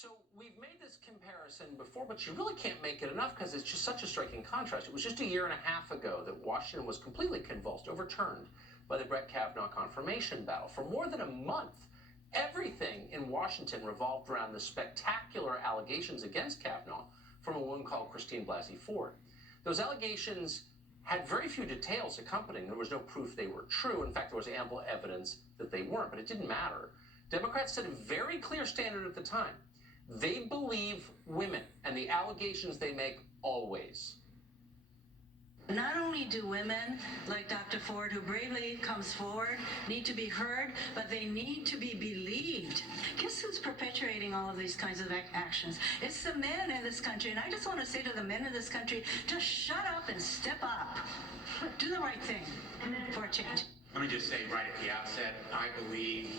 So we've made this comparison before, but you really can't make it enough because it's just such a striking contrast. It was just a year and a half ago that Washington was completely convulsed, overturned by the Brett Kavanaugh confirmation battle. For more than a month, everything in Washington revolved around the spectacular allegations against Kavanaugh from a woman called Christine Blasey Ford. Those allegations had very few details accompanying. There was no proof they were true. In fact, there was ample evidence that they weren't, but it didn't matter. Democrats set a very clear standard at the time. They believe women and the allegations they make always. Not only do women like Dr. Ford, who bravely comes forward, need to be heard, but they need to be believed. Guess who's perpetuating all of these kinds of actions? It's the men in this country. And I just want to say to the men in this country, just shut up and step up. Do the right thing for a change. Let me just say right at the outset, I believe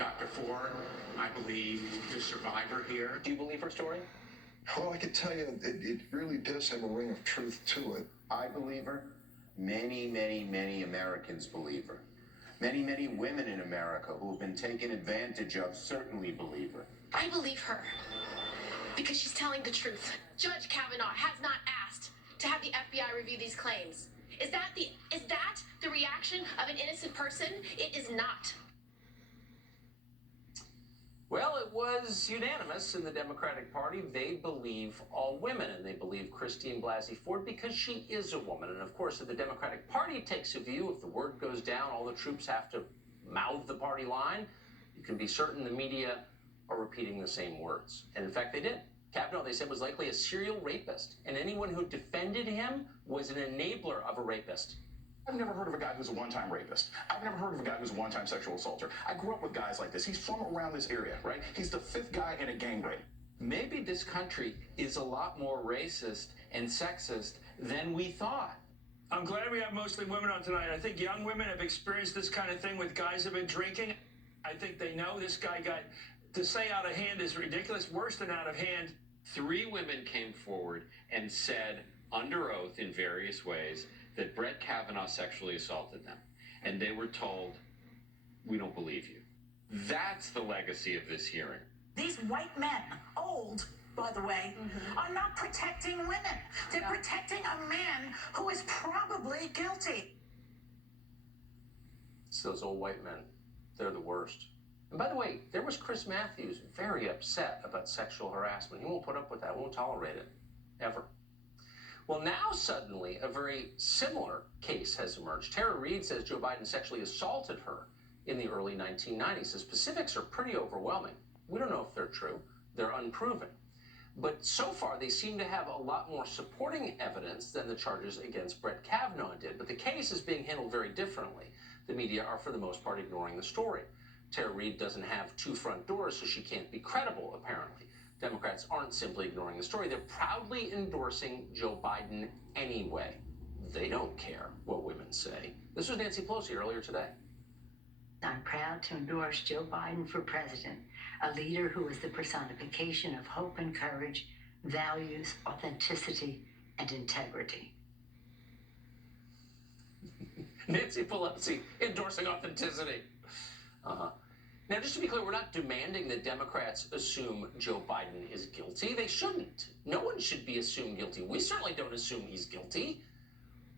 Dr. Ford, I believe the survivor here. Do you believe her story? Well, I can tell you, it really does have a ring of truth to it. I believe her. Many, many, many Americans believe her. Many, many women in America who have been taken advantage of certainly believe her. I believe her because she's telling the truth. Judge Kavanaugh has not asked to have the FBI review these claims. Is that the reaction of an innocent person? It is not. Well, it was unanimous in the Democratic Party. They believe all women, and they believe Christine Blasey Ford because she is a woman. And of course, if the Democratic Party takes a view, if the word goes down, all the troops have to mouth the party line, you can be certain the media are repeating the same words. And in fact, they did. Kavanaugh, they said, was likely a serial rapist, and anyone who defended him was an enabler of a rapist. I've never heard of a guy who's a one-time rapist. I've never heard of a guy who's a one-time sexual assaulter. I grew up with guys like this. He's from around this area, right? He's the fifth guy in a gang rape. Maybe this country is a lot more racist and sexist than we thought. I'm glad we have mostly women on tonight. I think young women have experienced this kind of thing with guys who have been drinking. I think they know this guy got, to say out of hand is ridiculous, worse than out of hand. 3 women came forward and said under oath in various ways that Brett Kavanaugh sexually assaulted them. And they were told, we don't believe you. That's the legacy of this hearing. These white men, old, by the way, are not protecting women. They're protecting a man who is probably guilty. It's those old white men. They're the worst. And by the way, there was Chris Matthews very upset about sexual harassment. He won't put up with that, won't tolerate it, ever. Well, now suddenly a very similar case has emerged. Tara Reid says Joe Biden sexually assaulted her in the early 1990s. The specifics are pretty overwhelming. We don't know if they're true. They're unproven. But so far, they seem to have a lot more supporting evidence than the charges against Brett Kavanaugh did. But the case is being handled very differently. The media are, for the most part, ignoring the story. Tara Reid doesn't have 2 front doors, so she can't be credible, apparently. Democrats aren't simply ignoring the story. They're proudly endorsing Joe Biden anyway. They don't care what women say. This was Nancy Pelosi earlier today. I'm proud to endorse Joe Biden for president, a leader who is the personification of hope and courage, values, authenticity, and integrity. Nancy Pelosi endorsing authenticity. Now, just to be clear, we're not demanding that Democrats assume Joe Biden is guilty. They shouldn't. No one should be assumed guilty. We certainly don't assume he's guilty.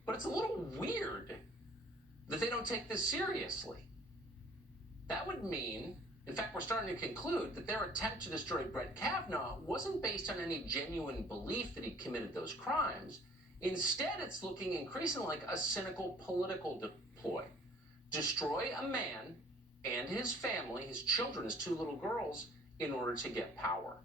But it's a little weird that they don't take this seriously. That would mean, in fact, we're starting to conclude that their attempt to destroy Brett Kavanaugh wasn't based on any genuine belief that he committed those crimes. Instead, it's looking increasingly like a cynical political ploy. Destroy a man and his family, his children, his 2 little girls, in order to get power.